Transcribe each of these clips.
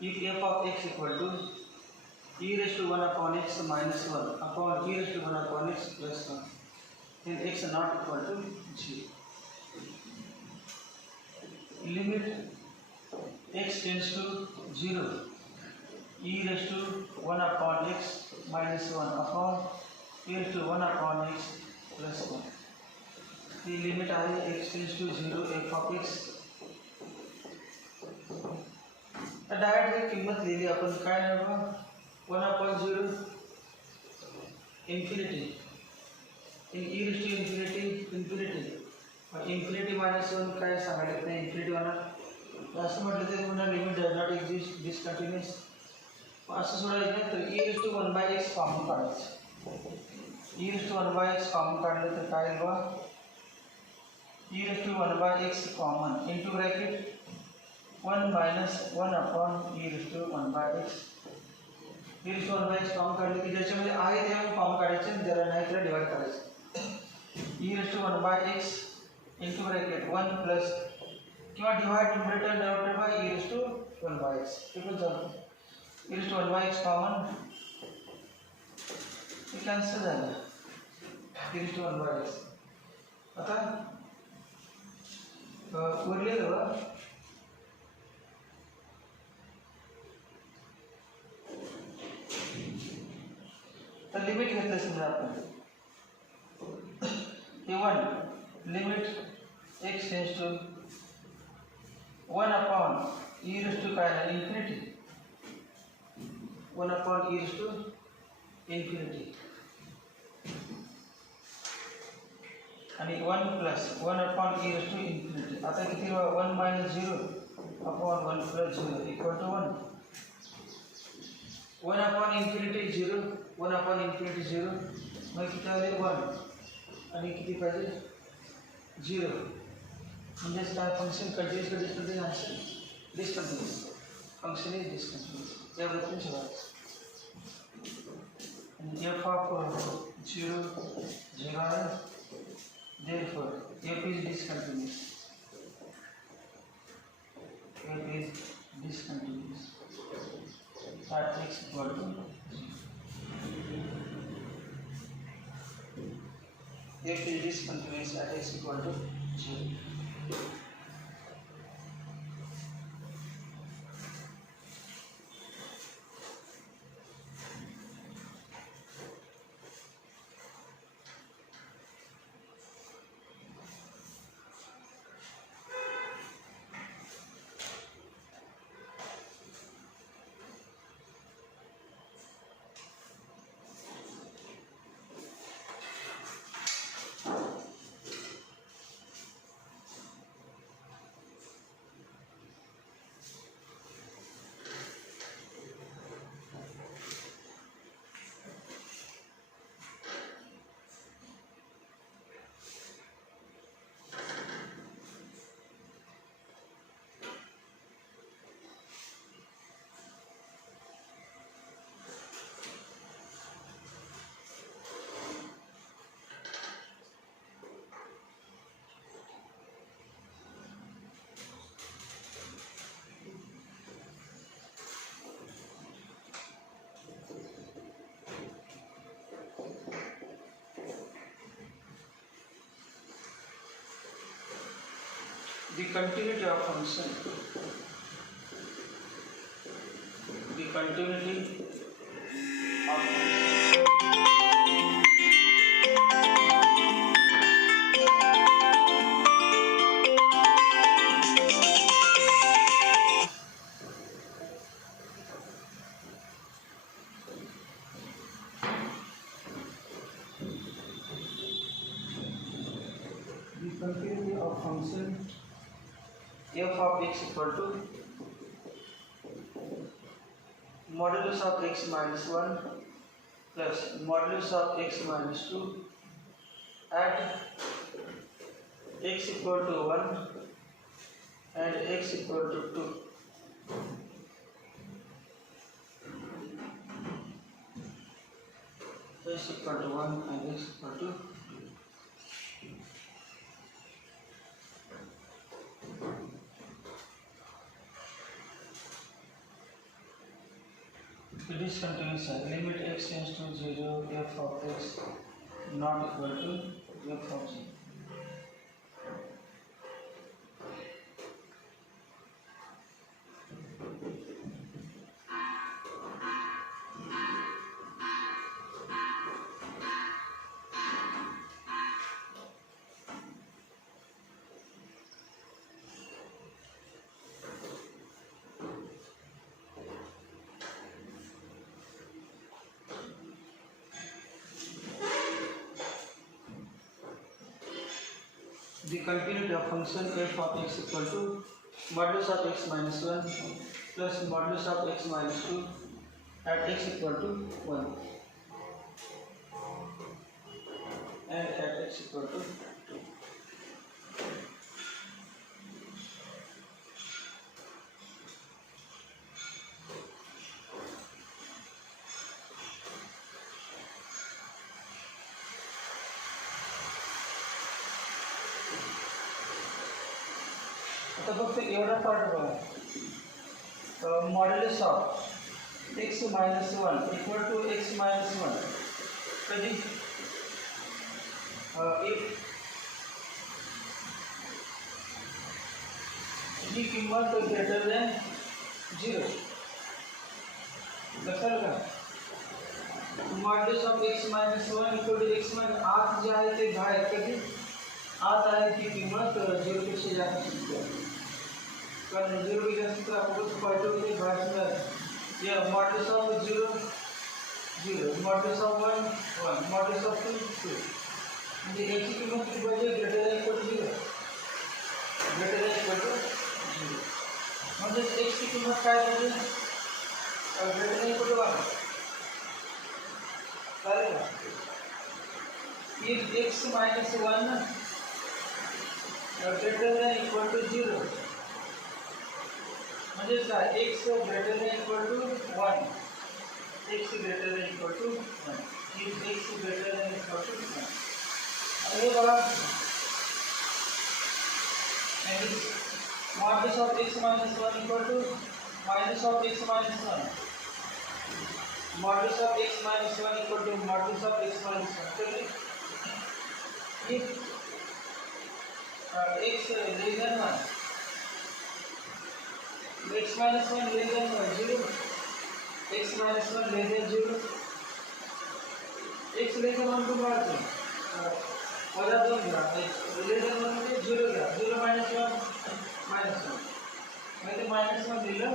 if f of x equal to e raised to 1 upon x minus 1 upon e raised to 1 upon x plus 1, then x is not equal to 0. Limit x tends to 0, e raised to 1 upon x minus 1 upon e raised to 1 upon x plus 1. The limit I x tends to 0 f of x. Direct किंमत ले ली आपण काय ना 1 upon 0 infinity in e raised to infinity और infinity minus 1 काय सांगायला नाही infinity होणार असं म्हटलं तर पुन्हा limit does not exist discontinuous असं सोडायचं तर e raised to 1 by x common काढायचं e raised to 1 by x common काढलं तर काय येईल बा e raised to 1 by x common into bracket 1 minus 1 upon e raised to 1 by x e raised to 1 by x common काढलं की ज्याच्यामध्ये आहे ते आपण कॉमन काढायचे आणि त्याला नाही त्याला डिवाइड करायचं e raised to 1 by x into bracket 1 plus किंवा divide numerator divided by e raised to 1 by x हे पण झालं e raised to 1 by x common हे कॅन्सल झालं e raised to 1 by x आता उरलेलं तर लिमिट घेतलं समजा आपण हे 1 limit x tends to 1 upon e raised to काय आहे infinity 1 upon e raised to infinity आणि 1 plus 1 upon e raised to infinity आता किती 1 मायनस 0 अपॉन 1 plus 0 equal to 1 1 upon infinity 0 1 upon infinity 0 मग किती आले 1 आणि किती पाहिजे 0 म्हणजे काय फंक्शन कंटिन्यूअस का डिस्कंटिन्यूअस असेल डिस्कंटिन्यूअस फंक्शन इज डिस्कंटिन्यूअस एवढं शिवाय आणि f of 0 0 आहे therefore f is discontinuous f is discontinuous at x equal to 0. F is discontinuous at x equal to 0. The continuity of function, the continuity of function f of x equal to modulus of x minus 1 plus modulus of x minus 2 at x equal to 1 and x equal to 2. X equal to 1 and x equal to 2. It is continuous. Limit x tends to 0, f of x not equal to f of 0. The continuity of function f of x equal to modulus of x minus 1 plus modulus of x minus 2 at x equal to 1 and at x equal to 2. आता फक्त एवढा पार्ट बघा modulus of x minus 1 equal to x minus 1 कधी if ही किंमत greater than 0 लक्षात का modulus of x minus 1 equal to x minus आत जे आहे ते बाहेर कधी आत आहे ती किंमत 0 पेक्षा जास्त असते कारण 0 पेक्षा जास्त तर आपण पाहिजे होते बाहेर या modulus of 0 0 modulus of 1 1 modulus of 2 2 म्हणजे याची किंमत किती पाहिजे greater than equal to 0 greater than equal to 0 म्हणजे x ची किंमत काय पाहिजे ग्रेटर दॅन इक्वल टू 1 चालेल का if x minus 1 greater than equal to 0 म्हणजे काय x greater than equal to 1 x greater than equal to 1 if x greater than equal to 1 आणि हे बघा and modulus of x minus 1 equal to minus of x minus 1 modulus of x minus 1 equal to modulus of x minus 1 so if x less than 1 x minus 1 less than 0 x minus 1 less than 0 x less than 1 को बाळगतो वजा 2 घ्या x less than 1 म्हणजे 0 घ्या 0 minus 1 minus 1 म्हणजे minus 1 दिलं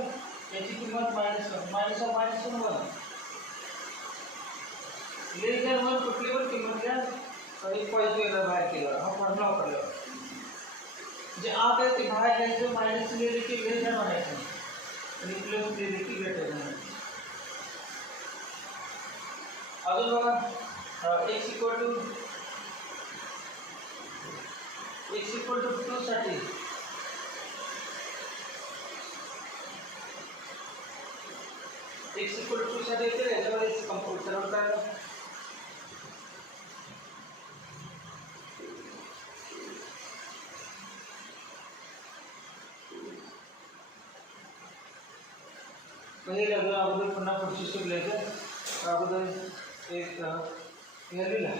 याची किंमत minus 1 minus of minus 1 1 less than 1 कुठली पण किंमत घ्या आणि पॉझिटिव्ह बाहेर केलं हा फॉर्म्युला वापरला जे आत आहे ते बाहेर घ्यायचं मायनस लिहिले की ग्रेटर म्हणायचं आणि प्लस लिहिले की ग्रेटर म्हणायचं अजून बघा x इक्वल टू 2 साठी x इक्वल टू 2 साठी येते याच्यावर x कम्प्युट सर्व काय पहिले अगोदर पुन्हा पुढची स्टेप लिहायचं अगोदर एक व्हॅल्यू लिहा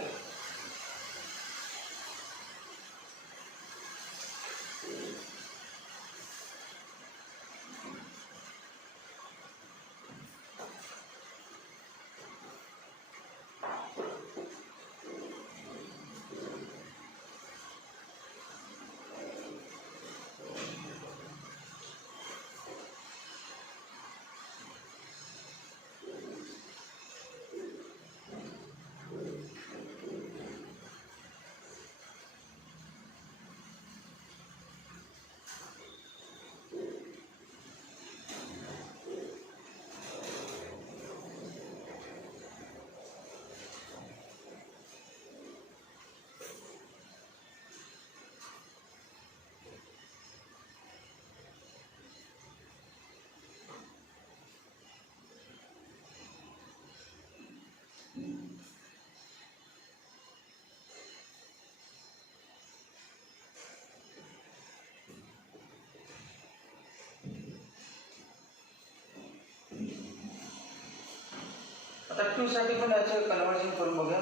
टू साठी पण याचं कन्वर्जन करून बघा.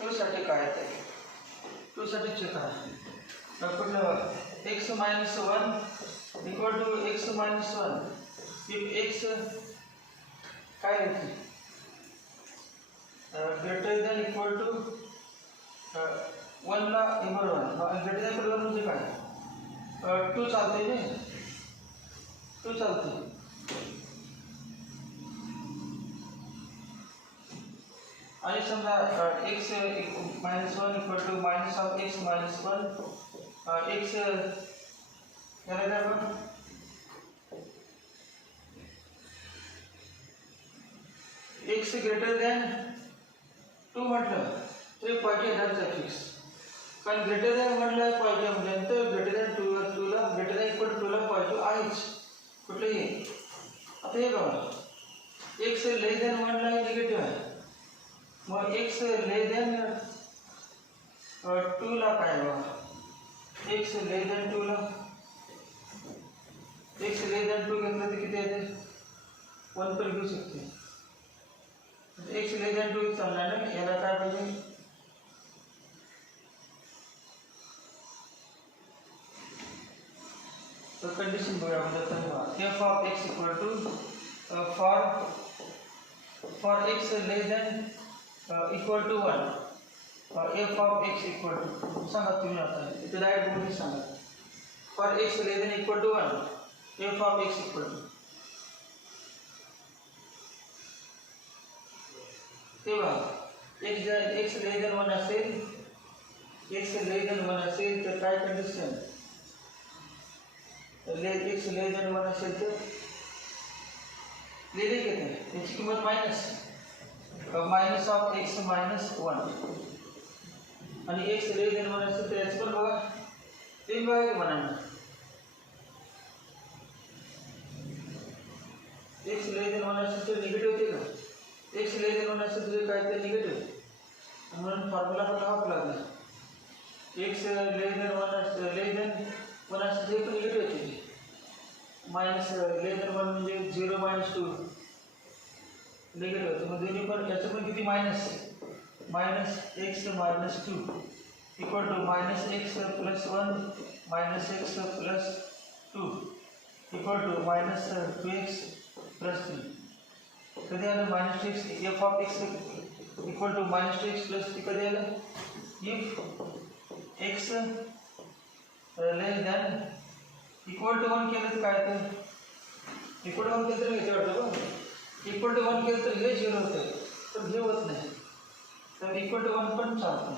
टू साठी काय आहे ते, टू साठी चेक करा. कुठलं x minus one equal to x minus one. If x काय येते ग्रेटर दॅन इक्वल टू वनला equal one. Greater than equal one म्हणजे काय, टू चालते ना, टू चालते. आणि समजा x minus one equal to minus of x minus one. X याला काय आपण एक्स ग्रेटर दॅन टू म्हटलं तरी पाहिजे येणारच फिक्स. कारण ग्रेटर दॅन म्हटलं पाहिजे म्हटल्यानंतर ग्रेटर दॅन टूला ग्रेटर दॅन इक्वल टू टूला पाहिजे आहेच कुठलंही. आता हे बघा एक्स लेस दॅन वनला निगेटिव्ह आहे. मग एक्स लेस दॅन टूला काय बघा, एक्स लेस दॅन टूला एक्स लेस दॅन टू घेतलं तर किती येते, वन पण घेऊ शकते. एक्स लेस दॅन टू चालणार ना, याला काय पाहिजे तर कंडिशन बघा आपण. F of x equal to for x less than equal to one. F of x equal to सांगा तुम्ही आता इथे डायरेक्ट बघून सांगा. For x less than equal to one f of x equal to तेव्हा x less than one असेल, x less than one असेल तर काय condition, x less than one असेल तर लिहिले घेते त्याची किंमत minus of x minus one. आणि एक्स लेस दॅन वन असेल तर याचं पण बघा ते बघा म्हणा एक्स लेस दॅन वन असेल तर निगेटिव्ह होते का, एक्स लेस दॅन वन असेल तर काय ते निगेटिव्ह. म्हणून फॉर्म्युला पण लावावा लागला. एक्स लेस दॅन वन असेल ते पण निगेटिव्ह होते. मायनस लेस दॅन वन म्हणजे 0 मायनस टू निगेटिव्ह होतं. मग दोन्ही पण याचं पण किती minus x minus two equal to minus x plus one minus x plus two equal to minus 2x plus 3. कधी आलं minus x. F of x equal to minus 2x plus 3 कधी आलं, if x less than equal to one केलं तर काय तर equal to one केलं तर घेते वाटतं बघ. इक्वल टू वन केलं तर हे 0 होतं तर हे होत नाही, तर इक्वल टू वन पण चालतं.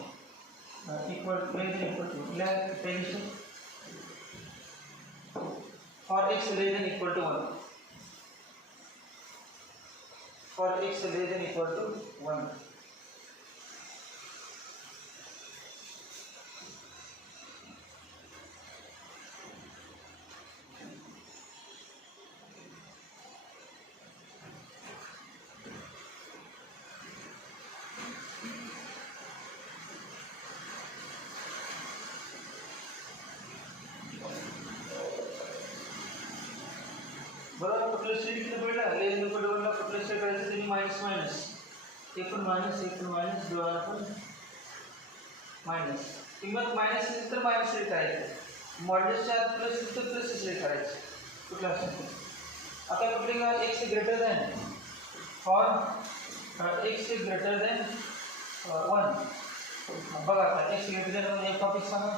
Equal to condition for x less than equal to one. For x less than equal to one बरोबर. कुठलं स्टेट किती पडला लेस दॅन इक्वल टू वनला कुठलं स्टेट करायचं त्यांनी मायनस हे पण मायनस दोघांना पण मायनस. किंमत मायनस असेल तर मायनस स्टेट करायचं, मॉड्युलसच्या आत प्लस असेल तर प्लस स्टेट करायचं कुठलं असेल. आता कुठले x greater than for x greater than one. बघा आता x greater than one f of x Sanga.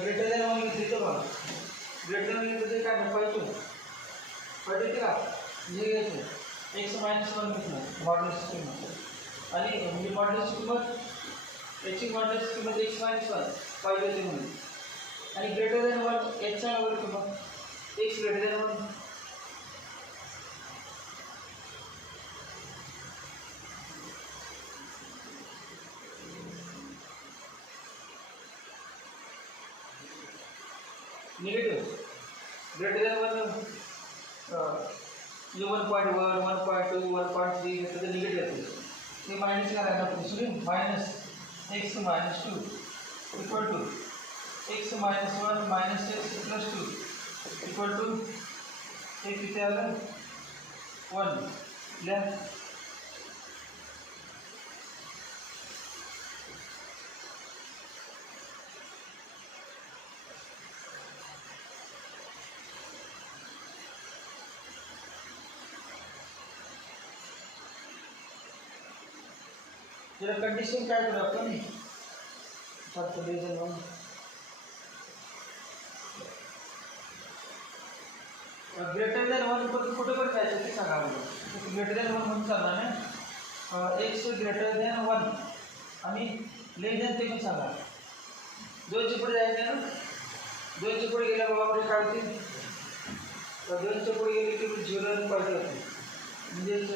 Greater than one घेतली तर बघा ग्रेटर दॅन म्हणजे काय पाहिजे का हे घ्यायचं एक्स मायनस वन घेतलं मॉड्युलसची किंमत. आणि म्हणजे मॉड्युलसची किंमत याची मॉड्युलसची किंमत एक्स मायनस वन पाहिजे होती म्हणून. आणि ग्रेटर दॅन वन याच्या वर किंमत x greater than one. Negative greater than one 1.1 1.2 1.3 घेतलं तर निगेटिव्ह येते. ते मायनस करायला दुसरी minus x minus two equal to x minus one minus x plus two equal to हे किती आलं 1. लिहा जरा कंडिशन काय करू आपण फक्त region one greater than one कुठे पण जायचं ते सांगा मला ग्रेटर दॅन वन म्हणून चालणार नाही एक्स ग्रेटर दॅन वन आणि लेस दॅन ते पण सांगा दोनच्या पुढे जायचं ना दोनच्या पुढे गेल्या बाबा आपले काय होतील दोनच्या पुढे गेले की झिरो पाहिजे होते म्हणजेच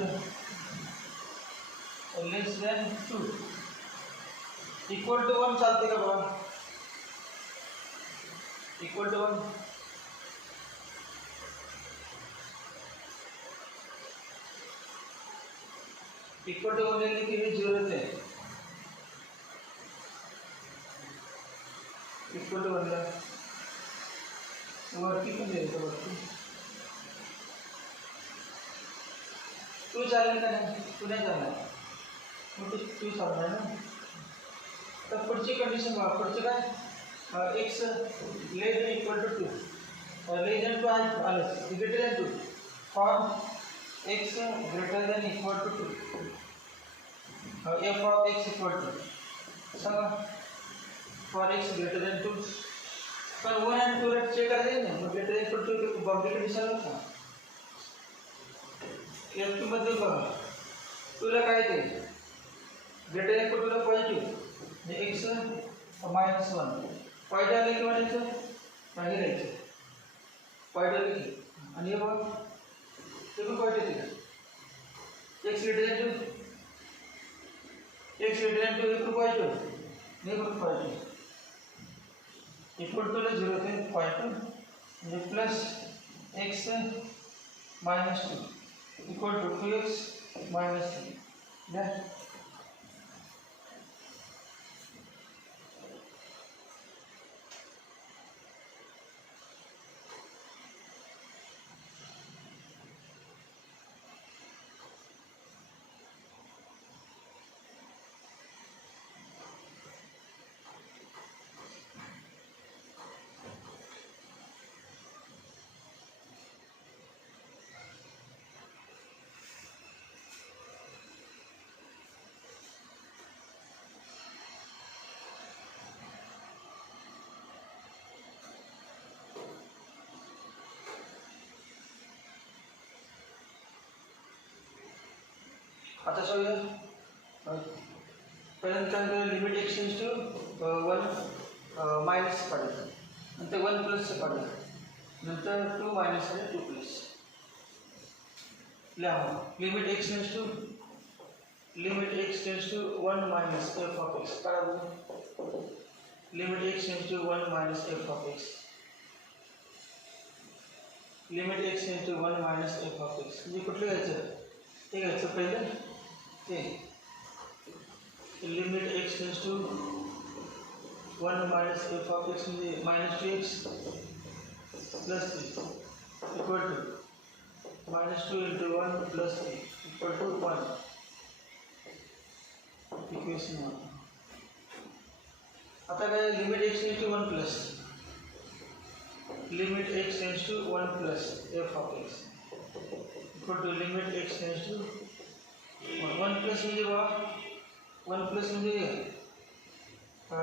less than two equal to one चालते का बाबा equal to one equal to one गेले की हे झिरोच आहे इक्वल टू बनला वरती पण द्यायचं वरती टू चालेल का नाही टू नाही चालणार मग टू चालणार ना तर पुढची कंडिशन बघा पुढचं काय x less than equal to two less than two आलं greater than two for x greater than equal to two f of x equal to सांगा for x greater than two पण one and two rate check करायचं ना मग greater than two boundary condition का f two मध्ये बघा टूला काय ते ग्रेटर दॅन टूला पॉझिटिव्ह म्हणजे एक्स मायनस वन पॉईंट आले की म्हणायचं मागे राहायचं पॉईंट आले की आणि हे बघा ते पण पॉईंट येते x greater than two x greater than two हे पण पॉझिटिव्ह हे पण पॉझिटिव्ह इक्वल टूला झिरो ते पॉईंट म्हणजे plus x minus two equal to two x minus two द्या आता सगळं पहिल्यांदा limit extends to one minus काढायचं नंतर वन प्लसचं काढायचं नंतर टू मायनस आणि टू प्लस लिहा limit extends to one minus f of x काढा limit extends to one minus f of x limit extends to one minus f of x म्हणजे कुठलं घ्यायचं ते घ्यायचं पहिलं ते limit extends to one minus f of x म्हणजे minus two x plus three equal to minus two into one plus three equal to one equation one आता काय limit extends to one plus limit extends to one plus f of x equal to limit extends to one plus म्हणजे बघा one plus म्हणजे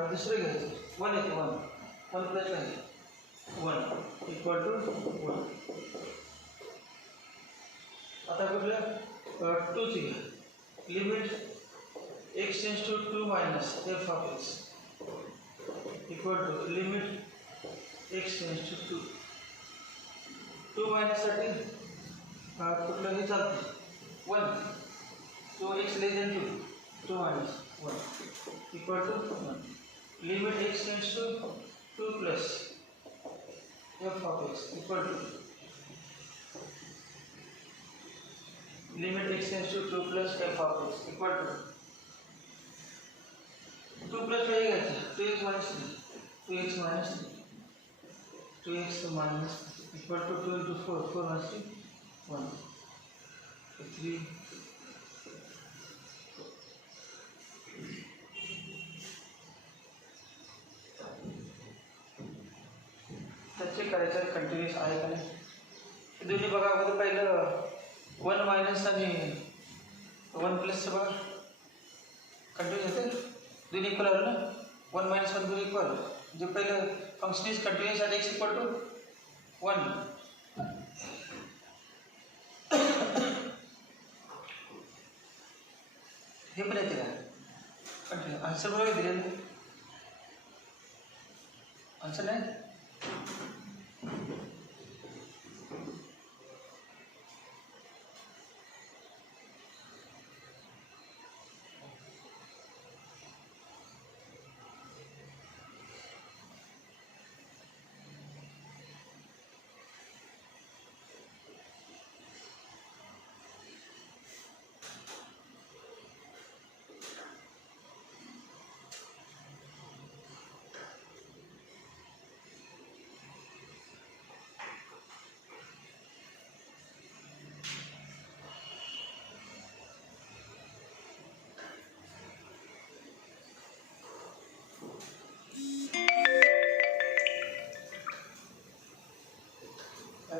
दुसरं घ्यायचं one येते one plus काय one equal to one आता कुठलं टूच घ्या limit extends to two minus f of x equal to limit extends to two two मायनससाठी कुठलं हे चालतं one two x less than two minus one equal to one limit extends to two plus f of x equal to limit extends to two plus f of x equal to two plus काय घ्यायचं to x minus two x minus two x minus equal to two into four four minus one three check करायचं continuous आहे का नाही दोन्ही बघा अगोदर पहिलं वन मायनस आणि वन प्लसचं बघा कंटिन्यूस होते दोन इक्वल आलं ना 1 - 1 दोन इक्वल म्हणजे पहिलं function is continuous at x equal to 1 हे पण येते का कंटिन्यू आन्सर बरोबर दिलेलं आन्सर नाही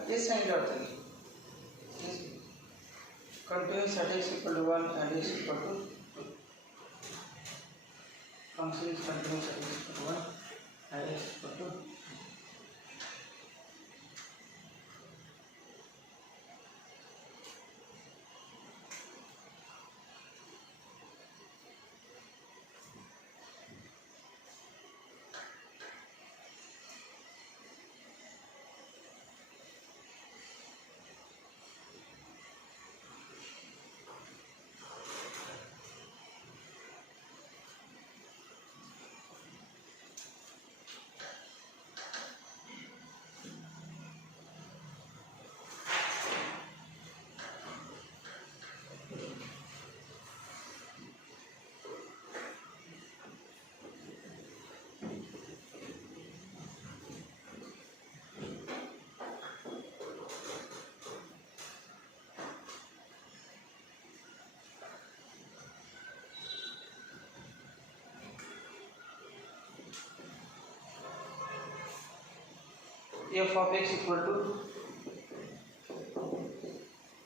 तेच सांगितलं होतं की continuous at x equal to 1 and x equal to function is continuous at x equal to 1 and x equal to f of x equal to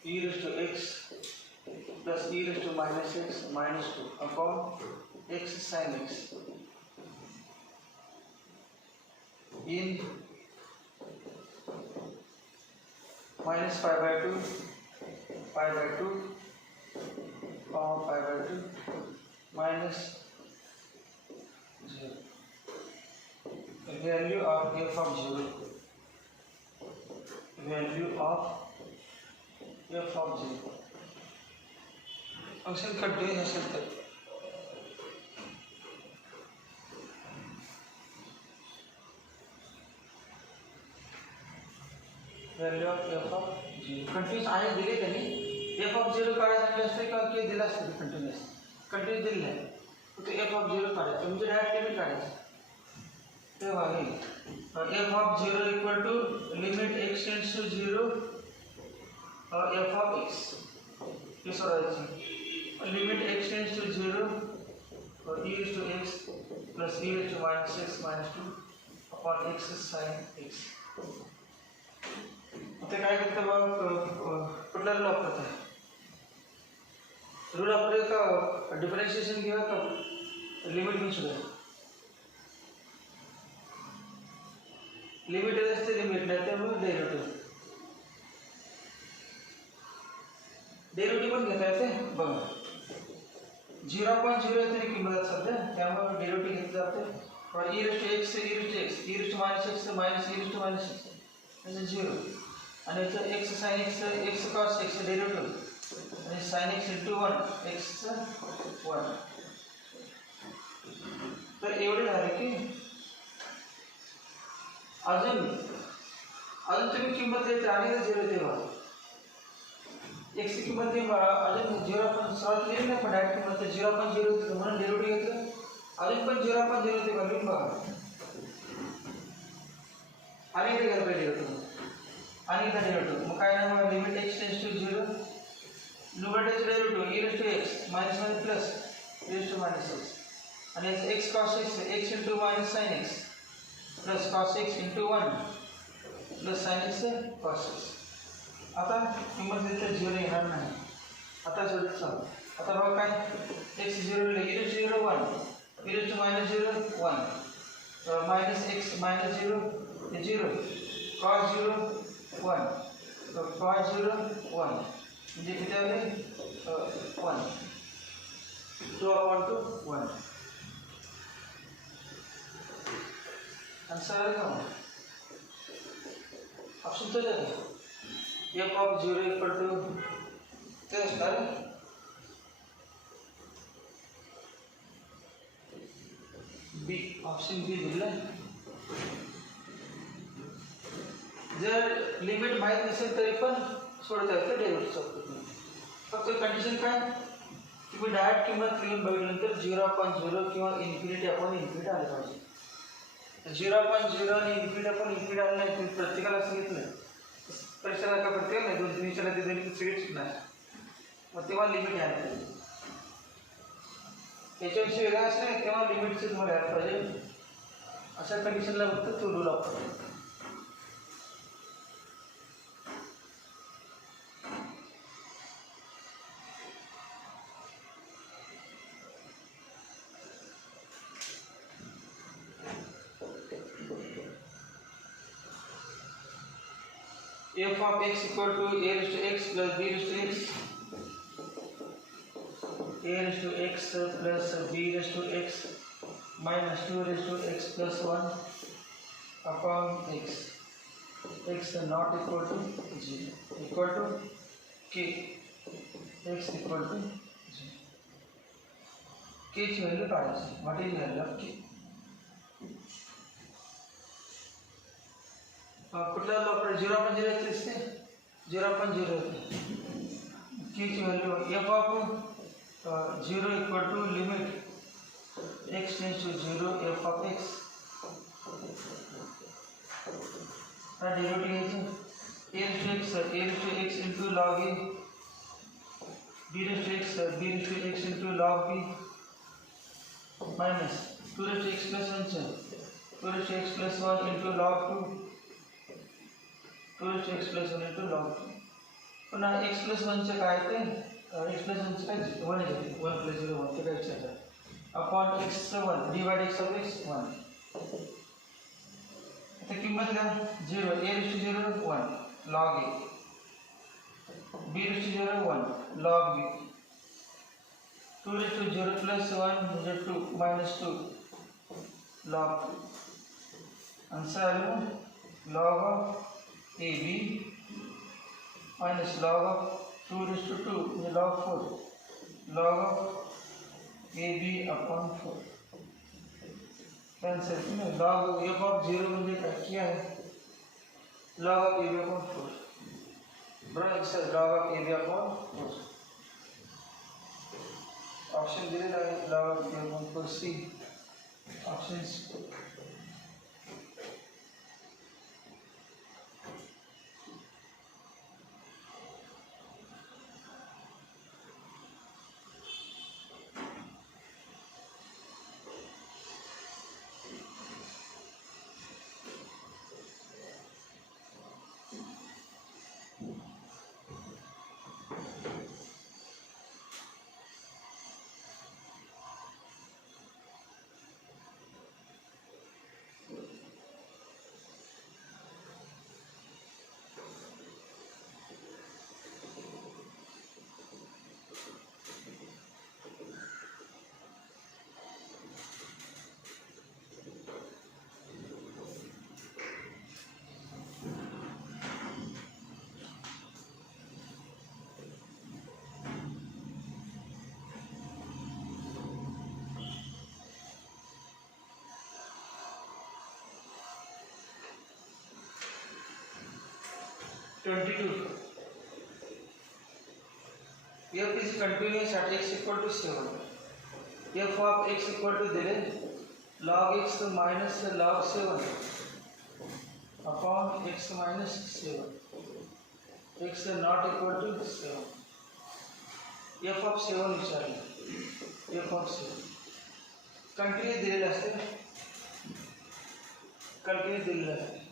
e raised to x plus e raised to minus x minus 2 upon x sin x in minus pi by 2 pi by 2 pi by 2 minus 0 the value of f of 0 value of f of 0 function continuous असेल तर value of f of 0 कंटिन्यूस आहे दिले त्यांनी f of 0 काढायचं सांगितलं असतं किंवा के दिला असतं कंटिन्यूस दिलेलं आहे फक्त f of 0 काढायचं म्हणजे डायरेक्ट लिमिट काढायचं तेव्हा f of 0 equal to limit x tends to 0 f of x हे सोडवायचं limit x tends to 0 e raised to x plus e raised to minus x minus 2 upon x sin x आता काय करतं बघ कुठला रूल वापरत आहे रूल वापरेल का डिफरेन्शिएशन किंवा का लिमिट घेऊन सुद्धा लिमिट असते लिमिट नाही त्यामुळे डेरिव्हेटिव्ह पण घेता येते बघा 0.0 तरी किंमत सध्या त्यामुळे डेरिव्हेटिव्ह घेतलं जाते और e raised to x e raised to x e raised to minus x minus e raised to minus x म्हणजे 0 आणि याचं x sin x x cos x derivative आणि sin x into 1 x 1 तर एवढे झाले की अजून तुम्ही किंमत देते आणि 0 तेव्हा x ची किंमत अजून 0 पण सर्वात लिहिलं नाही पण डायरेक्ट किंमत 0.0 म्हणून डेरिव्हेटिव्ह घेतलं अजून पण 0.0 ते व्हॅल्यू बघा आणि इथे घ्यायला पाहिजे होतं आणि इथे डेरिव्हेटिव्ह मग काय नाही मग लिमिट x टेंड्स टू 0 न्यूमरेटरचे derivative e raised to x minus 1 plus e raised to minus x आणि याचं x cos x x into minus sin x plus cos x into 1 plus sin x cos x आता किंमत देते 0 येणार नाही आता जोडत चालू आता बघा काय x 0 e to 0 1 e to minus 0 1 minus x minus 0 हे 0 cos 0 1 cos 0 1 म्हणजे किती आले 1 2 upon 2 1 आंसर आएगा ऑप्शन तो जाएगा f of 0 equal to क्या इसका बी ऑप्शन बी दिला जर लिमिट माहित नसेल तरी पण सोडता येतं डेव्हिड चौकट फक्त कंडिशन काय तुम्ही डायरेक्ट किंमत लिहून बघितल्यानंतर 0.0 किंवा इन्फिनिटी आपण इन्फिनिटी आले पाहिजे 0.0 आणि इन्फिनिटी आपण इन्फिनिटी आले नाही तुम्ही प्रत्येकाला सांगितलं परीक्षेला का प्रत्येकाला नाही 2-3 विषयाला ते दोन्ही सगळेच शिकणार मग तेव्हा लिमिट यायला पाहिजे त्याच्याविषयी वेगळा असलं तेव्हा लिमिटचे तुम्हाला यायला पाहिजे अशा कंडिशनला फक्त तो रूल वापरतो f of x equal to a raised to x plus b raised to x a raised to x plus b raised to x minus 2 raised to x plus 1 upon x x not equal to 0 equal to k x equal to 0 k ची value काढायची what is value of k कुठला वापर 0.0 असते 0.0 k ची value f of 0 equal to limit x tends to 0 f of x हा derivative घ्यायचं a to x into log a b to x into log b minus 2 to x plus 1 2 to x plus 1 into log 2 2 to x plus 1 into log 2 पुन्हा x plus 1 चे काय ते x plus 1 चे काय 1 आहे 1 plus 0 1 ते काय विचारतात upon x 1 divide x of x 1 आता किंमत काय 0 a raised to 0 1 log a b raised to 0 1 log b 2 raised to 0 plus 1 म्हणजे 2 minus 2 log 2 आंसर आलं log of AB minus log of 2 raised to 2 is log 4 log of AB upon 4 cancel log f of 0 म्हणजे क्या है log of AB upon 4 बराबर इससे log of AB upon 4 ऑप्शन दिलेला आहे log of AB upon 4 C options 22 f is continuous at x equal to 7 f of x equal to दिले log x minus log 7 upon x minus 7 x not equal to 7 f of 7 विचारले f of 7 कंटिन्यू दिलेले असते कंटिन्यू दिलेले असते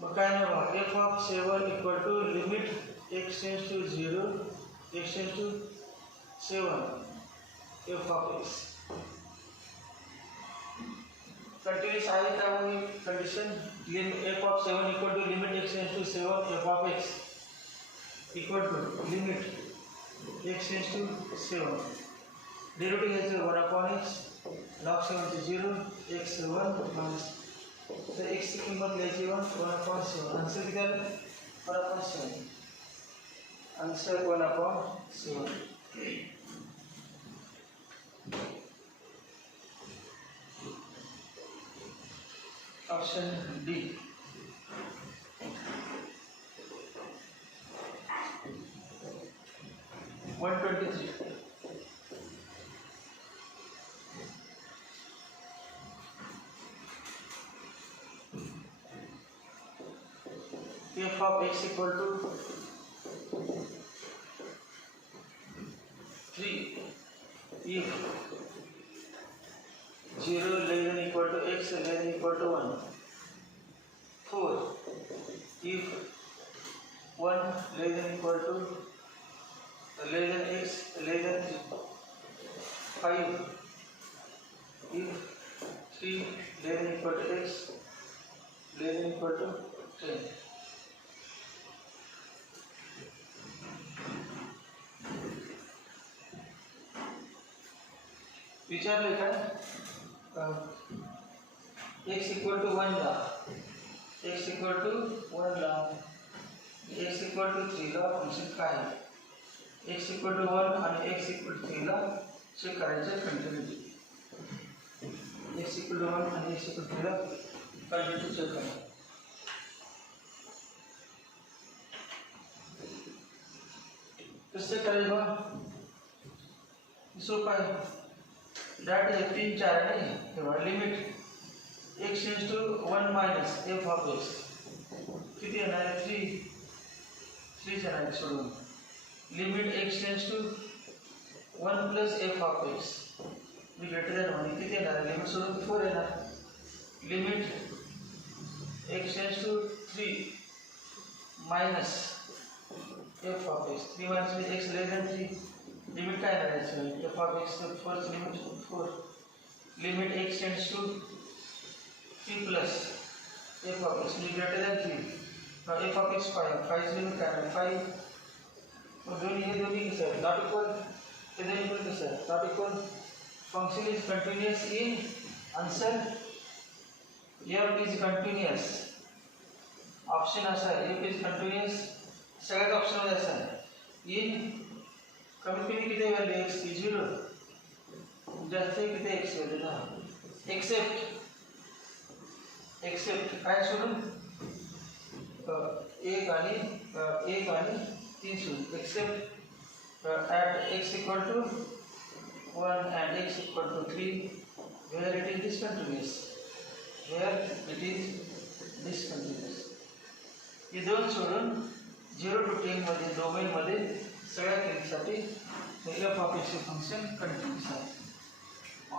मग काय ना बघा f of 7 equal to limit x tends to 0 x tends to 7 f of x. Continuous आहे त्यामुळे condition f of 7 equal to limit x tends to 7 f of x equal to limit x tends to 7. Derivative घ्यायचं 1 upon x log 7 चे 0 x 1 minus तर x ची किंमत घ्यायची 1 upon 7. आन्सर किती आलं 1 upon 7. आन्सर 1 upon 7. Option D. (123) f of x equal to 3 if 0 less than equal to x less than equal to 1. 4 if 1 less than equal to less than x less than 5 if 3 less than equal to x less than equal to 10. विचारले काय x equal to 1 ला x equal to 1 ला x equal to 3 ला function काय x equal to 1 आणि x equal to 3 ला check करायचं continuity x equal to 1 आणि x equal to 3 ला कंटिन्यूटी चेक करायचं कसं करायचं सोपं आहे that is 3 4 नहीं limit x tends to 1 minus f of x किती येणार 3 येणार सोडून limit x tends to 1 plus f of x greater than 1 किती येणार लिमिट सोडून 4 येणार limit x tends to 3 minus f of x 3 minus x less than 3 लिमिट काय करायचं f of x चं first limit 4 limit x tends to 3 plus f of x greater than 3 now f of x 5 लिमिट काय आहे 5 मग दोन्ही कसं not equal हे दोन्ही पण कसं not equal function is continuous in answer f is continuous option असा आहे f इज कंटिन्यूअस सगळ्यात ऑप्शन मध्ये असा आहे इन कमीत कमी किती व्हॅल्यू x ची 0 जास्त किती x व्हॅल्यू ना एक्सेप्ट काय सोडून 1 आणि 3 सोडून accept at x equal to 1 and x equal to 3 where it is discontinuous हे दोन सोडून 0 to 10 मध्ये डोमेन मध्ये सगळ्या केससाठी f of x function continuous आहे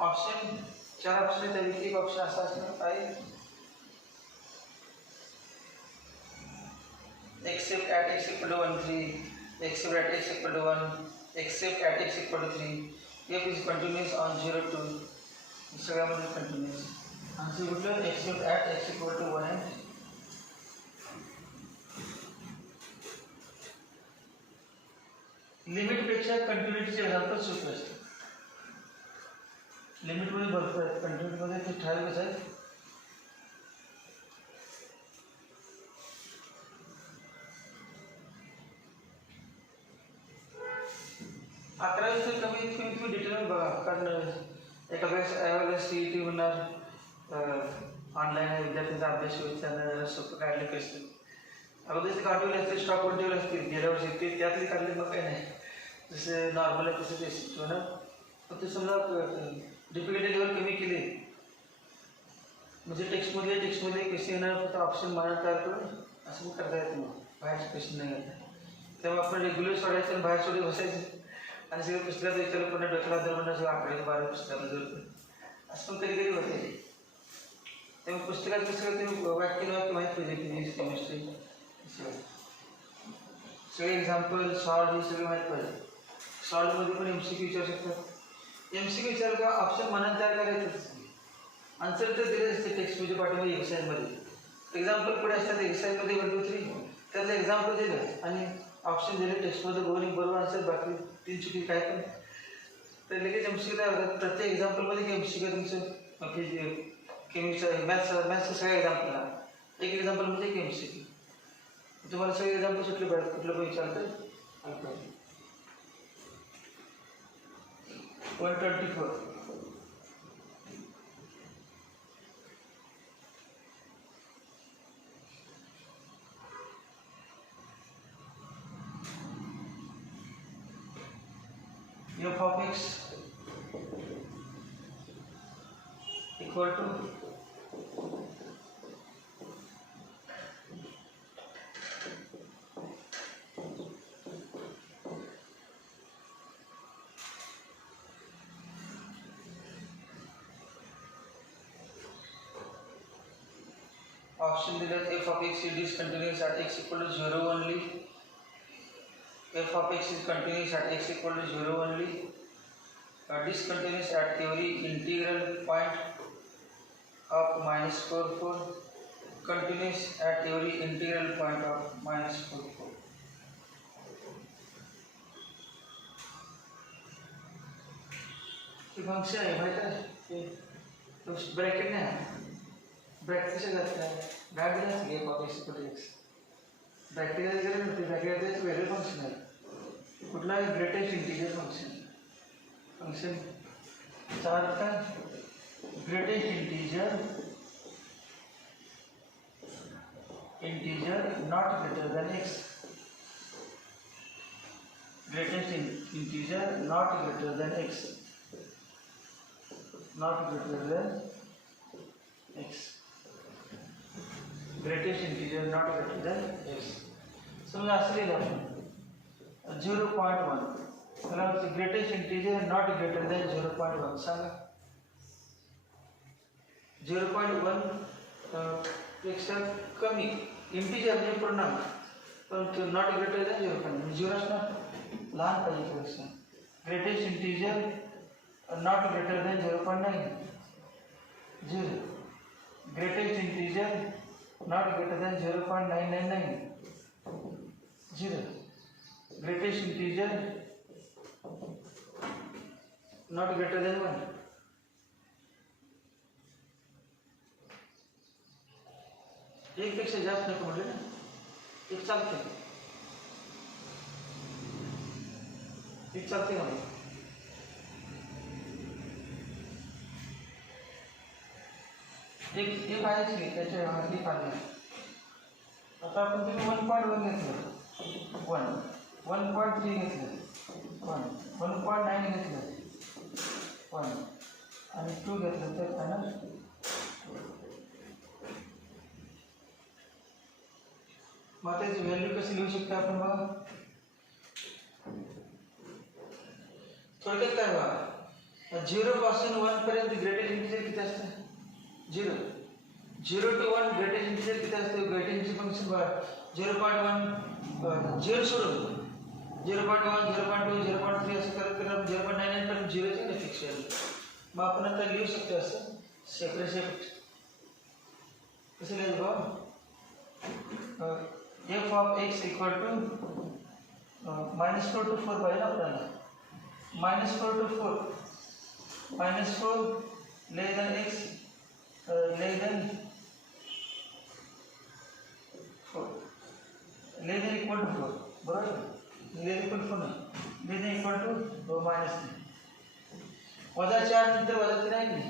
ऑप्शन 4 ऑप्शन आहे एक ऑप्शन असा असणार आहे except at x equal to 1 3 except at x equal to 1 except at x equal to 3 f is continuous on 0 to सगळ्यामध्ये कंटिन्यूअस आन्सर कुठलं except at x equal to 1 and 3 लिमिट पेक्षा कंटिन्यूटीचे एक्झाम्पल सोपे असतात लिमिट मध्ये भरपूर आहेत कंटिन्यूटी मध्ये ते ठराविकच आहेत अकरावी तर कमीत कमी तुम्ही डिटेल बघा कारण एका वेळेस CET होणार ऑनलाईन विद्यार्थ्यांचा अभ्यास विचारणार सोपं काढले कसं अगोदर ते काढवले असतील स्टॉक वन असतील गेल्या वर्षी ते त्यातले काढले मग काही नाही जसे नॉर्मल आहे तसं ते होणार फक्त समजा डिफिकल्टी लेवल कमी केली म्हणजे टेक्स्टमध्ये कसे येणार फक्त ऑप्शन मारा तयार करून असं मग करता येतं मग बाहेरचे क्वेश्चन नाही घेता तेव्हा आपण रेग्युलर सोडायचं आणि बाहेर सोडे बसायचं आणि सगळं पुस्तकात विचारलं पुन्हा डोक्याला धरून म्हणणं सगळं आकडे बाहेर पुस्तकाला जर असं पण कधी कधी होते तेव्हा पुस्तकात कसं ते वाक्य माहीत पाहिजे फिजिक्स केमिस्ट्री सगळे एक्झाम्पल सॉल्व हे सगळं माहीत पाहिजे सॉल्वमध्ये पण MCQ विचारू शकतात. MCQ विचार का ऑप्शन मनात तयार करायचंच, आन्सर तर दिले असते टेक्स्टमध्ये पाठवून एक्सरसाइजमध्ये. एक्झाम्पल पुढे असतात एक्सरसाइजमध्ये 1 2 3 त्यातलं एक्झाम्पल दिलं आणि ऑप्शन दिले टेक्स्टमध्ये बरोबर आन्सर, बाकी 3 चुकी काय पण. तर लगेच MCQ तयार होतात. प्रत्येक एक्झाम्पलमध्ये MCQ तुमचं केमिस्ट्री मॅथ्सचं सगळ्या एक्झाम्पलला एक एक्झाम्पल म्हणजे एक MCQ. तुम्हाला सगळे एक्झाम्पल सुटले पाहिजे, कुठलं पण विचारतं आलं पाहिजे. 124. F of x equal to option दिलेत f of x is discontinuous at x equal to 0 only. F of x is continuous at x equal to 0 only. Discontinuous at every integral point of -4 4. Continuous at every integral point of -4 4. ये फंक्शन है भाई का तो ब्रैकेट ने ब्रैकेट से करते हैं ब्रैकेट से ये f of x equal to x. Bracket जरी नव्हते ब्रॅकेट वेगळे फंक्शन आहे. कुठला ग्रेटेस्ट इंटिजर फंक्शन चार का greatest integer not greater than x. Greatest integer not greater than x. Not greater than x. Greatest integer not greater than x. समजा असं लिहिलं आपण 0.1. त्याला greatest integer not greater than 0.1. सांगा 0.1 पेक्षा कमी इंटिजर म्हणजे पूर्णांक, पण नॉट ग्रेटर देन 0.1 0 असणार, लहान पाहिजे पेक्षा. Greatest integer not greater than 0.9 0. Greatest integer not greater than 0.999 0. Greatest integer not greater than 1. एक पेक्षा जास्त नको म्हटलं ना, एक चालते, एक चालते मला. एक आहेच की त्याच्या हाती काढले. आता आपण तुम्ही 1.1 घेतलं, 1.3 घेतलं, 1.9 घेतलं, 1 आणि 2 घेतलं तर काय ना. मग त्याची व्हॅल्यू कशी लिहू शकतो आपण बघा. थोडक्यात काय बघा, 0 पासून 1 पर्यंत ग्रेटेस्ट इंटिजर किती असतं. 0 to 1 ग्रेटेस्ट इंटिजर किती असतं. ग्रेटेस्ट फंक्शन बघा 0.1 0 सोडून 0.1 0.2 0.3 असं करत करत 0.99 पर्यंत 0चे नाही फिक्स आहे. मग आपण आता लिहू शकतो असं सेपरेट. कसं लिहायचं बघा, f of x equal to -4 to 4 पाहिजे आपल्याला. -4 to 4 -4 less than x less than 4 less than equal to 4 बरोबर. less equal to 4 नाही, less than equal to -3. -4 नंतर -3 आहे की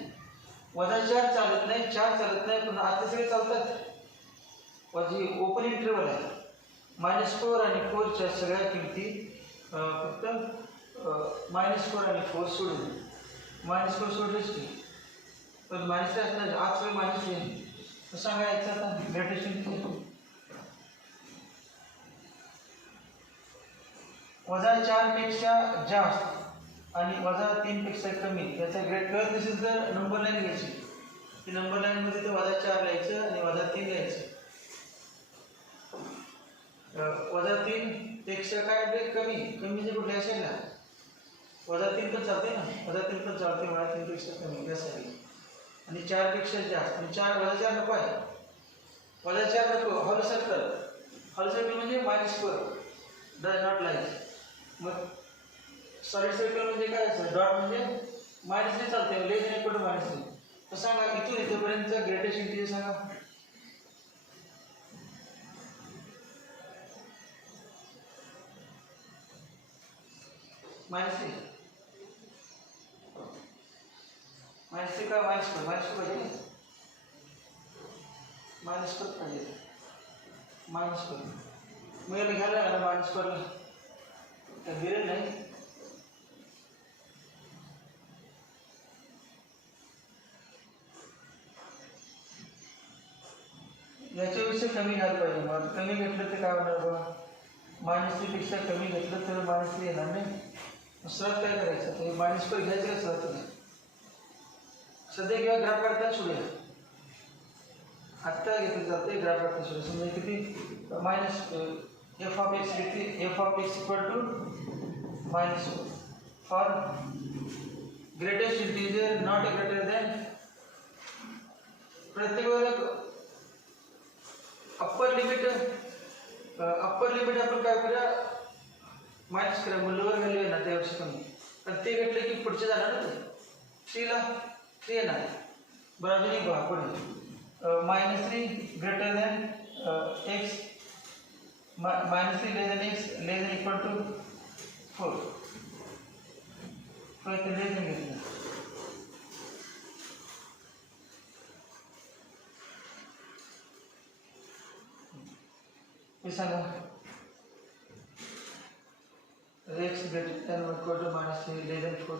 -4 चालत नाही, 4 चालत नाही, पण आता सगळे चालतात. जी ओपन इंटरवल आहे -4 आणि 4 च्या सगळ्या किमती फक्त -4 आणि 4 सोडून -4 सोडलेच की, पण -3 असणार आज सगळं -3 सांगायचं. आता ग्रेटेस्ट इंटिजर -4 पेक्षा जास्त आणि -3 पेक्षा कमी याचा ग्रेड कळत नसेल तर नंबर लाईन घ्यायची. ती नंबर लाईन मध्ये ते -4 लिहायचं आणि -3 लिहायचं. -3 पेक्षा काय कमी कमी म्हणजे कुठल्या असेल ना -3 पण चालते ना, -3 पण चालते, मला 3 पेक्षा कमी त्यासाठी. आणि 4 पेक्षा जास्त, आणि 4 -4 नको आहे, -4 नको. हॉल सर्कल म्हणजे -4 does not like. Mug solid circle म्हणजे काय असं, डॉट म्हणजे -3 चालते, लेस दॅन इक्वल टू -3. तर सांगा इथून इथपर्यंत ग्रेटेस्ट इंटिजर सांगा. -3 का -4 पाहिजे, -4 पाहिजे, -4 मग याला घ्यायला लागला -4ला, तर दिले नाही. याच्यापेक्षा कमी घ्यायला पाहिजे. मग कमी घेतलं तर काय होणार बघा, -3 पेक्षा कमी घेतलं तर -3 येणार नाही. सरळ काय करायचं, ते -4 घ्यायचं का सरळ तुम्ही सध्या किंवा ग्राफ काढता सोडूया. आत्ता घेतलं जाते ग्राफ काढता सोडूया. समजा किती मायनस f of x किती, f of x equal to -4 for greatest integer not greater than. प्रत्येक वेळेला अप्पर लिमिट आपण काय करूया, मायनस करा, मग लोअर व्हॅल्यू येणार त्यापेक्षा कमी. पण ते घेतलं की पुढचे जाणार ना, ते 3 येणार. बरं अजून एक बघा पुढे, -3 greater than x, -3 less than x less than equal to 4. तो इथे लेस दॅन घेतलं. हे सांगा x greater than equal to -3 less than 4,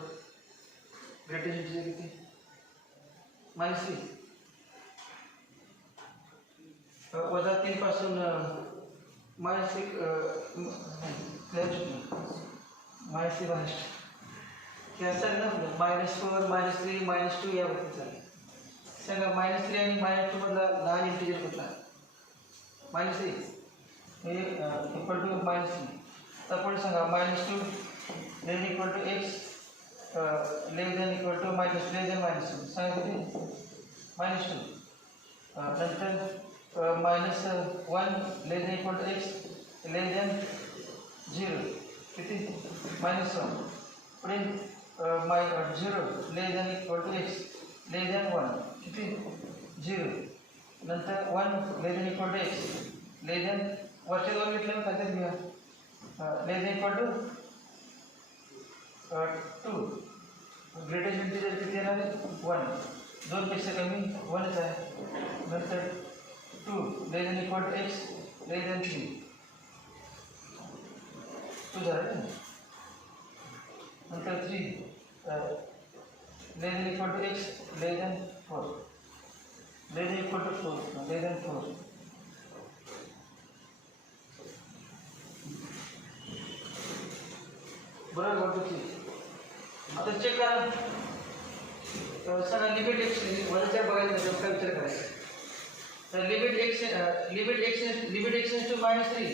greatest integer किती, -3. -3 पासून -6 -3 हे असं ना, -4 -3 -2 यावरती चालेल. सांगा -3 आणि -2 मधला लहान इंटिजर कुठला, -3 हे इक्वल टू -3. तर पुढे सांगा -2 less equal to x less than equal to less than -2. सांगा किती, -2. नंतर -1 less than equal to x less than 0 किती, -1. पुढे 0 less than equal to x less than 1 किती, 0. नंतर 1 less than equal to x less than, वरचे 2 घेतले मग खात्यात घ्या, less than equal to 2. Greatest integer किती येणार आहे, 1. 2 पेक्षा कमी 1च आहे. नंतर 2 less than equal to x less than 3, 2 झालं. नंतर 3 less than equal to x less than 4, less than equal to 4 less than 4. बरोबर बघतो. आता चेक करा, सर लिमिट x वरच्या बघायचं नाही, काय विचार करायचा. तर लिमिट x टू -3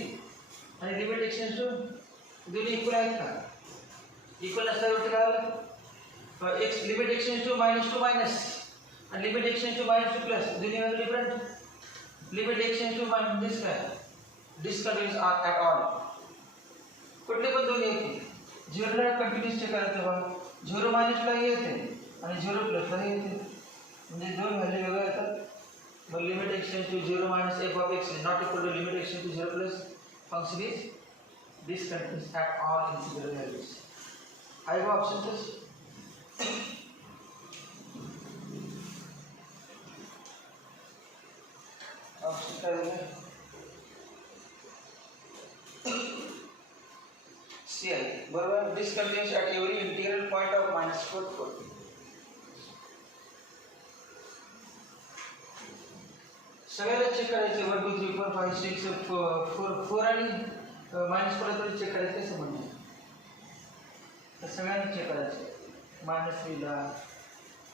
आणि लिमिट x टू दोन्ही इक्वल आहेत का, इक्वल असल्यावरती काय आलं, लिमिट x टू -2 आणि लिमिट x टू -2 प्लस दोन्ही value different. Limit x to this काय, डिस्कंटिन्यूअस ॲट ऑल, कुठले पण दोन्ही येते. 0ला कंटिन्यूअस चेक करायचं बघा, 0 मायनसला येते आणि 0 प्लसला येते, म्हणजे 2 व्हॅल्यू वेगळ्या येतात. मग limit extend to 0 minus f of x is not equal to limit extend to 0 plus function is discontinuous at all integral values. I have options. Option क्या है? CI बराबर discontinuous at every integral point of -4. सगळ्याला चेक करायचे 1 2 3 4 5 6 4 आणि -4 चेक करायचं कसं म्हणजे, तर सगळ्यांना चेक करायचे. -3ला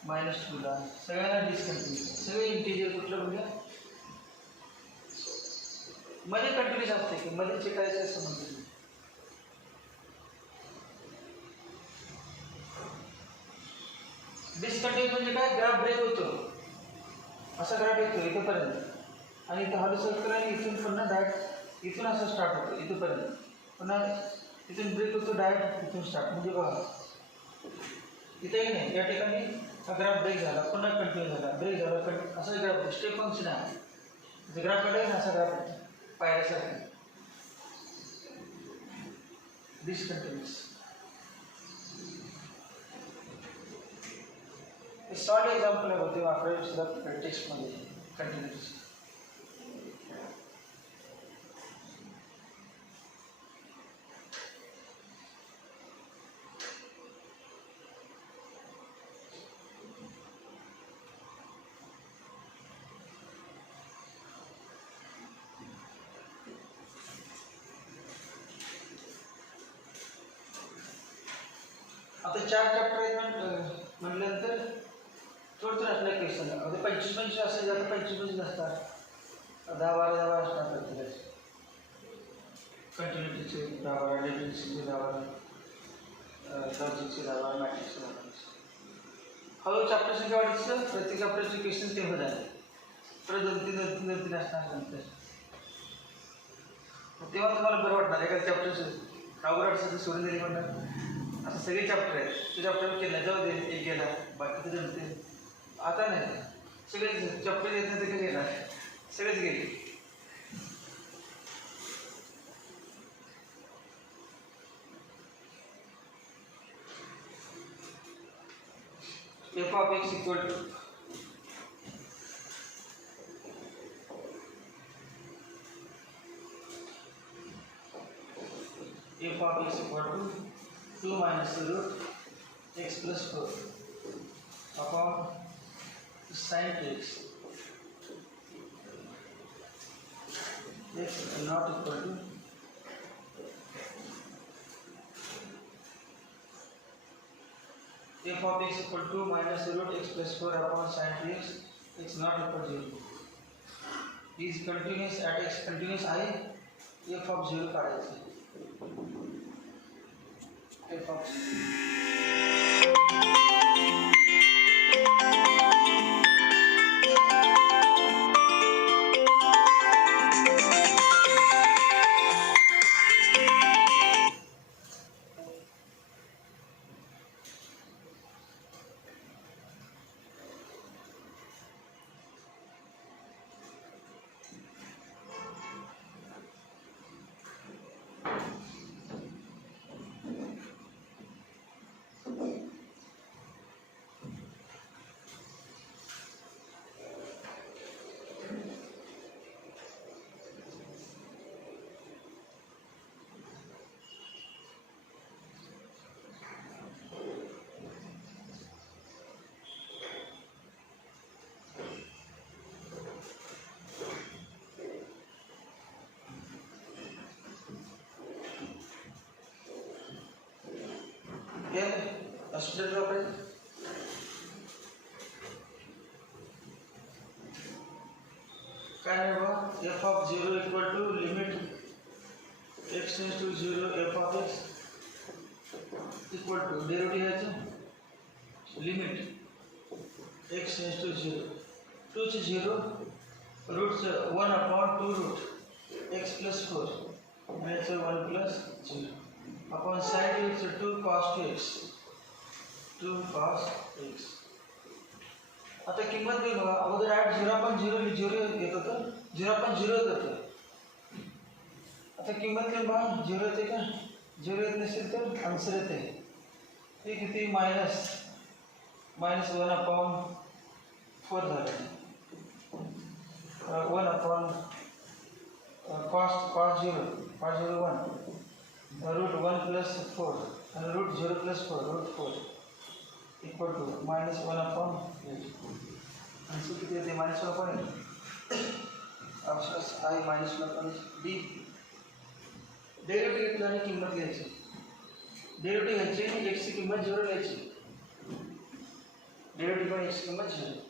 -2ला सगळ्यांना डिस्कंटिन्यूअस, सगळे इंटिजर कुठलं म्हणजे मध्ये कंटिन्यूअस असते की मध्ये चेक करायचं असं म्हणतो. डिस्कंटिन्यूस म्हणजे काय, ग्राफ ब्रेक होतो, असा ग्राफ येतो इथंपर्यंत आणि इथं हॉलो सर्कल आणि इथून पुन्हा डायरेक्ट इथून असं स्टार्ट होतो इथंपर्यंत, पुन्हा इथून ब्रेक होतो डायरेक्ट इथून स्टार्ट. म्हणजे बघा इथेही नाही, या ठिकाणी हा ग्राफ ब्रेक झाला, पुन्हा कंटिन्यू झाला, ब्रेक झाला, कंटिन्यू, असं ग्राफ स्टेप फंक्शन आहे. ग्राफ कडे ना असा ग्राफ पायऱ्यासारखा डिस्कंटिन्यूस. शॉर्ट एक्झाम्पल आहे होते वापरायला सुद्धा टेक्स्टमध्ये कंटिन्यूस. आता 4 चॅप्टर आहेत म्हटल्यानंतर थोडं असल्या क्वेश्चन. आता 25 असेल जातं, 25 असतात, 10-12 असतात प्रत्येकाचे. कंटिन्युटीचे 10-12, डिफरन्सचे 10-12, लॉजिकचे 10-12, मॅट्रिक्सचे 10-12. हळूहळू चॅप्टर संख्या वाढीचं प्रत्येक चॅप्टरचे क्वेश्चन तेव्हा झाले, परत 2-3 असणार नंतर. तेव्हा तुम्हाला बरं वाटणार, एखादं चॅप्टर अवघड असेल तर सोडून दिली म्हणणार. असं सगळे चॅप्टर आहेत, ते चॅप्टर केलं जाऊ दे, एक गेला, बाकीचं जमते. आता नाही, सगळे चॅप्टर येत नाही, ते कधी येणार, सगळेच गेले. f of x equal to f of x equal to 2 minus root x plus 4 upon sin x. X not equal to f of x equal to minus root x plus 4 upon sin x. X not equal to 0. Is continuous at x continuous I. F of 0 काढायचं. F of 0. स्टूडेंट वापरायचं. काय नाही बघा, f of 0 equal to limit x tends to 0 f of x equal to derivative घ्यायचं, limit x tends to 0 2 to 0 root 1 upon 2 root x plus 4 घ्यायचं 1 plus 0 upon sin x 2 cos 2x 2 cos x. आता किंमत देऊ बघा, अगोदर ॲट 0 आपण 0 येत होतं, 0 आपण 0 येत होतं. आता किंमत देऊ बघा, 0 येते का, 0 येत नसेल तर आन्सर येते. हे किती, मायनस 1 अपॉन 4 झालं, 1 अपॉन cos 0 1 रूट 1 प्लस 4 आणि root 0 plus 4 root 4 equal to minus 1 upon 8. Answer किती येते, मायनस 1 अपॉन 8. ऑप्शन आहे मायनस 1 अपॉन डी. डेरिव्हेटिव्ह घेतलं आणि किंमत घ्यायची, डेरिव्हेटिव्ह घ्यायची आणि एक्सची किंमत 0 घ्यायची, डेरिव्हेटिव्ह पण एक्सची किंमत 0.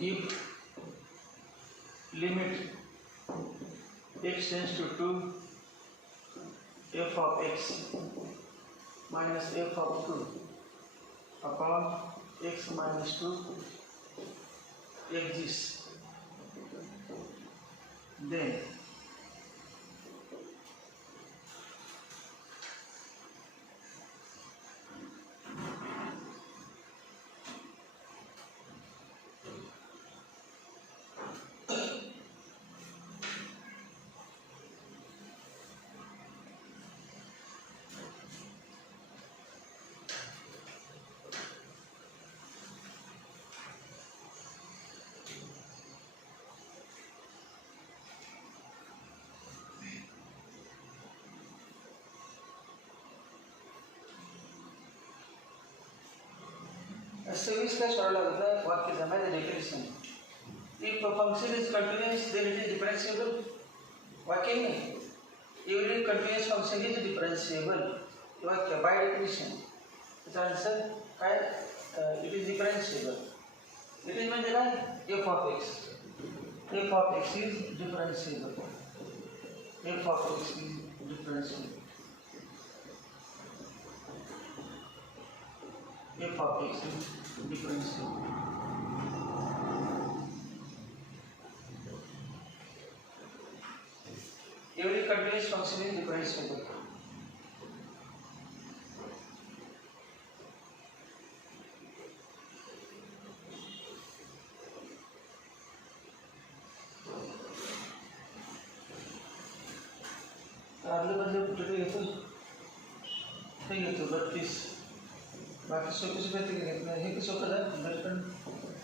if limit x tends to 2 f of x minus f of 2 upon x minus 2 exists, then service का सोडला होता है वाक्य समय the definition. If a function is continuous, then it is differentiable. वाक्य में every continuous function is differentiable. वाक्य by definition. its answer काय it is differentiable. It is म्हणजे काय f of x. f of x is differentiable. f of x is differentiable. f of x is differentiable. Every continuous function is differentiable. आदले बदले कुठे घेतो ते घेतो 32 बाकी सोपे सोपे ते घेत नाही हे सोपं झालं तरी पण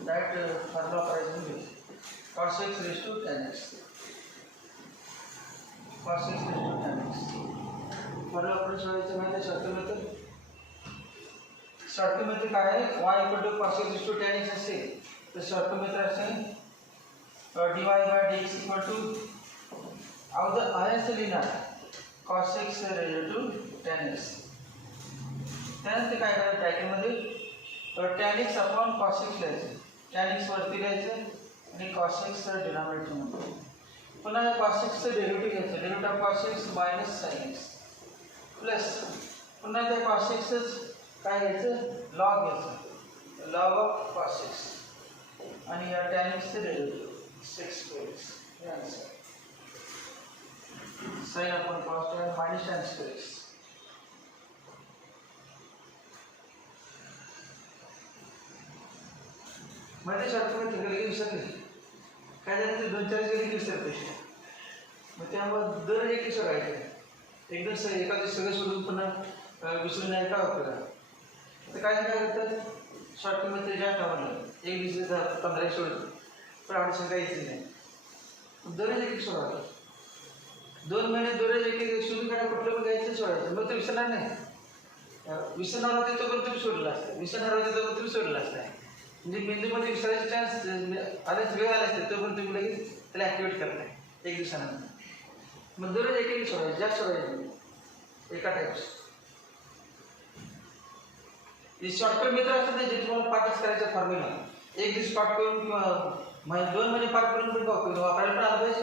डायरेक्ट फॉर्म्युला करायचं म्हणजे cos x raised to tan x cos x raised to tan x formula आपण सोडवायचं माहिती आहे शॉर्टकट मेथड काय आहे y cos x raised to tan x असेल तर शॉर्टकट मेथड असेल dy by dx अवध आहे लिहिणार cos x raised to tan x त्यानंतर काय करायचं ब्रॅकेटमध्ये tan x upon cos x लिहायचं tan x वरती लिहायचं आणि cos x डिनॉमिनेटर मध्ये पुन्हा cos x चं डेरिव्हेटिव्ह घ्यायचं derivative of cos x minus sin x plus पुन्हा त्या cos x च काय घ्यायचं log घ्यायचं log ऑफ cos x आणि या tan x चं डेरिव्हेटिव्ह 6x हे answer sin upon cos tan minus tan square x मध्ये शॉर्टकट ठेवले विसरले काय झालं ते 2-4 गेले की विसरते मग त्यामुळे दर एक सोडायचे एकदम एका दिवशी सगळं सोडून पुन्हा विसरून नाही का उपयोग तर काय करतात शॉर्टकट मध्ये जास्त आवडलं एक दिवशी 15 सोडलं पण आवड सांगा येते नाही दररोज एक सोडावं 2 महिने दररोज एक सुरू करा कुठलं पण घ्यायचं सोडायचं मग ते विसरणार नाही विसरणार होते तो पण तुम्ही सोडला असता विसरणार होते तो पण तुम्ही सोडला असता म्हणजे मेंदूमध्ये विसरायचे चान्स आलेच वेळ आले असते तो पण तुम्ही लगेच त्याला ॲक्टिवेट करताय एक दिवसानंतर मग दररोज एक सोडायचं जास्त सोडायचं एका टाईप्स शॉर्टकट मेथड असतात ना जे तुम्हाला पाठच करायचा फॉर्म्युला एक दिवस पाठ करून 2 महिने पाठ करून पण वापरायला पण आलं पाहिजे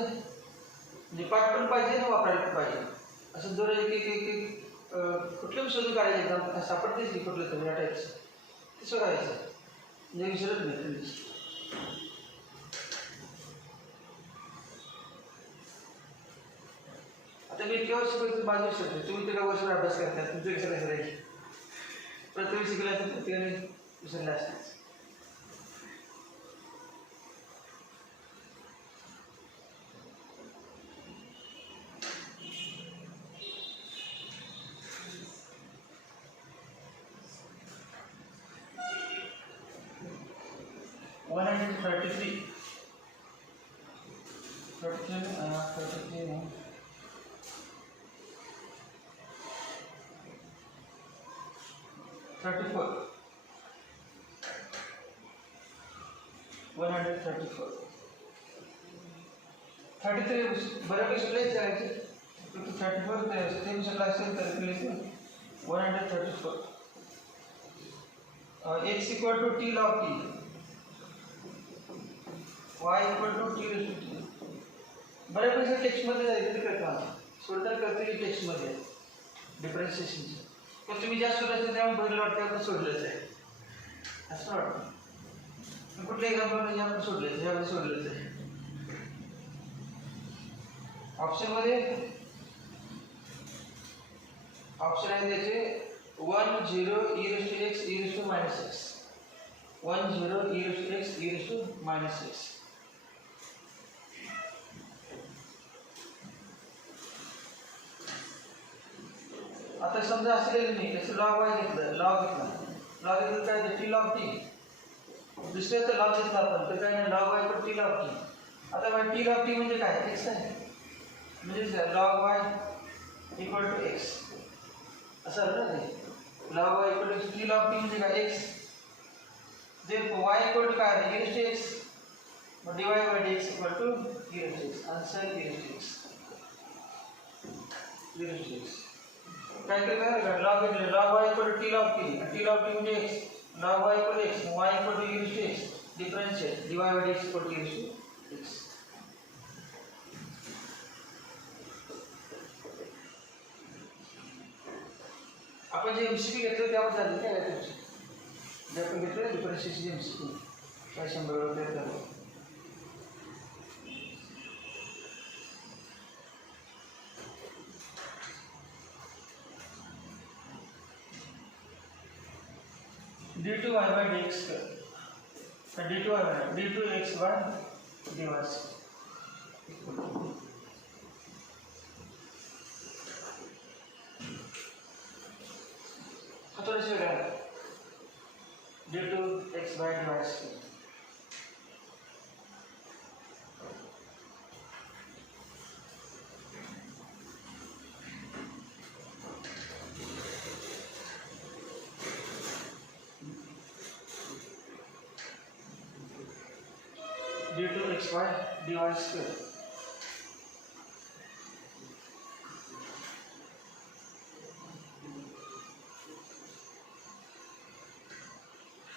म्हणजे पाठ पण पाहिजे आणि वापरायला पण पाहिजे असं दररोज एक कुठलं शोधून काढायचं एकदम सापडतेच की कुठलं तर या टाईप्स ते सोडायचं म्हणजे विसरत नाही आता मी केव्हा शिकवतो माझं विसरते तुम्ही तेवढ्या वर्षावर अभ्यास करता तुमचं कसं कसं राहील प्रत्येक शिकला तर प्रत्येकाने विसरले असतेच बऱ्यापैकी शिकलेच करायचे 34 ते विसरला असेल तर लिहितो 134 x equal to t log t y equal to t raised to t बऱ्यापैकी टेक्स्टमध्ये जायचं करतो सोडतात करतो की टेक्स्टमध्ये डिफरन्शिएशनचं. पण तुम्ही जास्त सोडायचं त्यामुळे बरं वाटतं आपण सोडलंच आहे असं वाटतं. कुठलं एक्झाम्पल म्हणजे आपण सोडलं ह्यामध्ये सोडलंच आहे. ऑप्शनमध्ये ऑप्शन आहे त्याचे 1 0 e⁻x e⁻−x 1 0 e⁻x e⁻−x. आता समजा असं केलं नाही त्याचं लॉग वाय घेतलं लॉग घेतलं काय टी लॉग टी दुसऱ्याचं लॉग घेतला आपण तर काय नाही log y per T log T. आता बाय टी लॉग टी म्हणजे काय एक्स आहे म्हणजे log y equal to x असं आलं ना ते log y equal to T log T म्हणजे काय एक्स जे वाय इक्वल टू काय आहे e⁻x मग divide by dx equal to e⁻x answer e⁻x काय केलं लॉग घेतलं log y equal to T log T म्हणजे x log y equal to x y equal to e⁻x differentiate divide by dx equal to e⁻x. आपण जे एमसीक्यू घेतलं त्यावर झालं काय तुमची जे आपण घेतलं डिफरन्शिएशन एमसीक्यू काय 100 वेळा झालं. d2y by dx square d2y by d2x by dy थोड़ा सा वेगळा d2x by dy square d2xy dy square.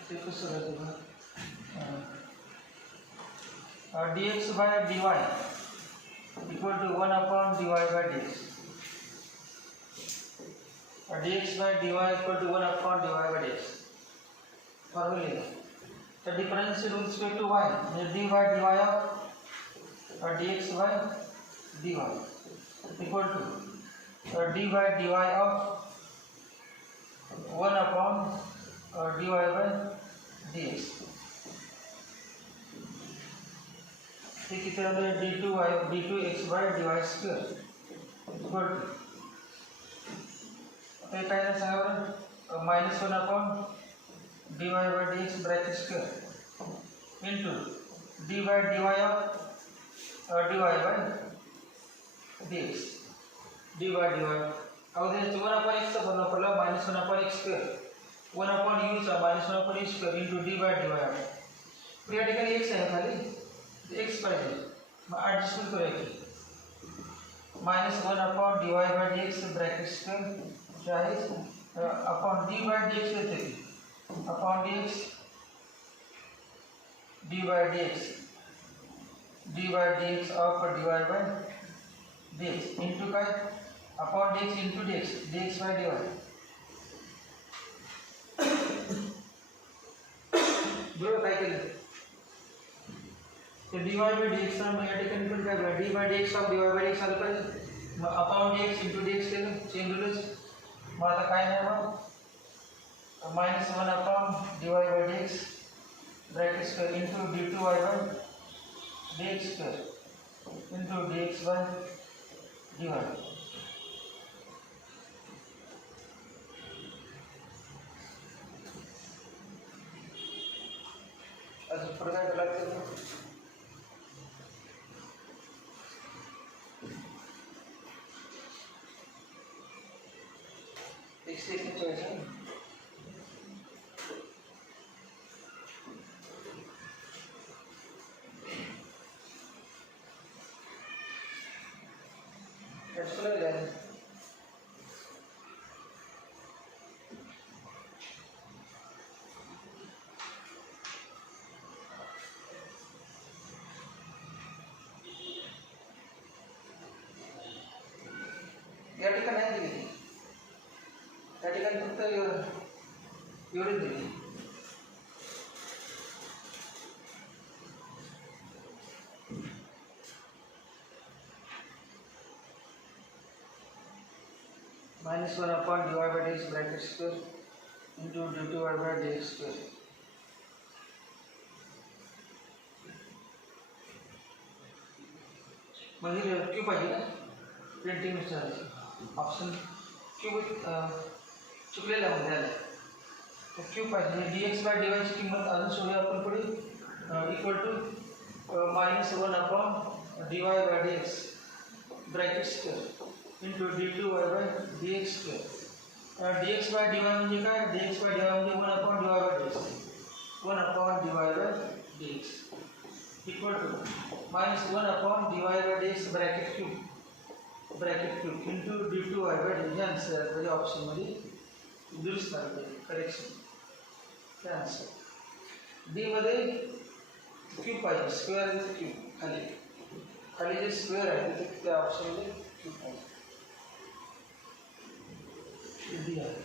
ते कसं राहतं बघा dx by dy equal to 1 upon dy by dx dx by dy equal to 1 upon dy by dx formula the difference with respect to y dy dy of dx by dy equal to dy dy of 1 upon dy by dx. ये कितना है d2x by dy square equal to ये काय ना सांगा बरं -1 upon dy by dx bracket square into dy dy of dy by dx dy dy अब ये 1 upon x का बनना पड़ेगा -1 upon x square 1 upon u चा -1 upon u square into dy dy तो या ठिकाणी x आहे खाली x पाहिजे मग ॲडजस्टमेंट करायची -1 upon dy by dx bracket square जे आहे अपॉन d by dx येते की upon dx d by dx of dy by dx into काय upon dx into dx by dy बरोबर काय केलं तो dy by dx ना या ठिकाणी पण काय d by dx of dy by dx आलं पाहिजे मग अपॉन dx into dx केलं चेंज रूलच मग आता काय नाही मग -1 upon dy by dx bracket square into d2y by dx square into dx by dy अजून पुढे काय लागतं सेकंड चॉइस है एक्सप्लेन जाए या ठिकाणी नाही दिली, त्या ठिकाणी फक्त एवढी दिली. -1 upon dy by dx bracket square into dt by dx square. म्हणजे क्यू पाहिजे ना, प्रिंटिंग मिस्टर ऑप्शन क्यू चुकलेला मध्ये आलं. तर क्यू पाहिजे. dx बाय dy ची किंमत अजून सोडूया आपण पुढे, equal to -1 upon dy by dx bracket square into d2 by dx square. dx by dy म्हणजे काय, dx बाय dy म्हणजे 1 upon dy by dx, 1 upon dy by dx equal to -1 upon dy by dx bracket cube into d2 by dx. Answer म्हणजे ऑप्शनमध्ये दुरुस्त करायचं, correction. काय answer D मध्ये cube पाहिजे, स्क्वेअर विथ क्यूब. खाली जे स्क्वेअर आहे तिथे त्या ऑप्शनमध्ये क्यूब पाहिजे. डी आहे.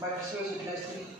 बाकी सगळं सुटले असतील.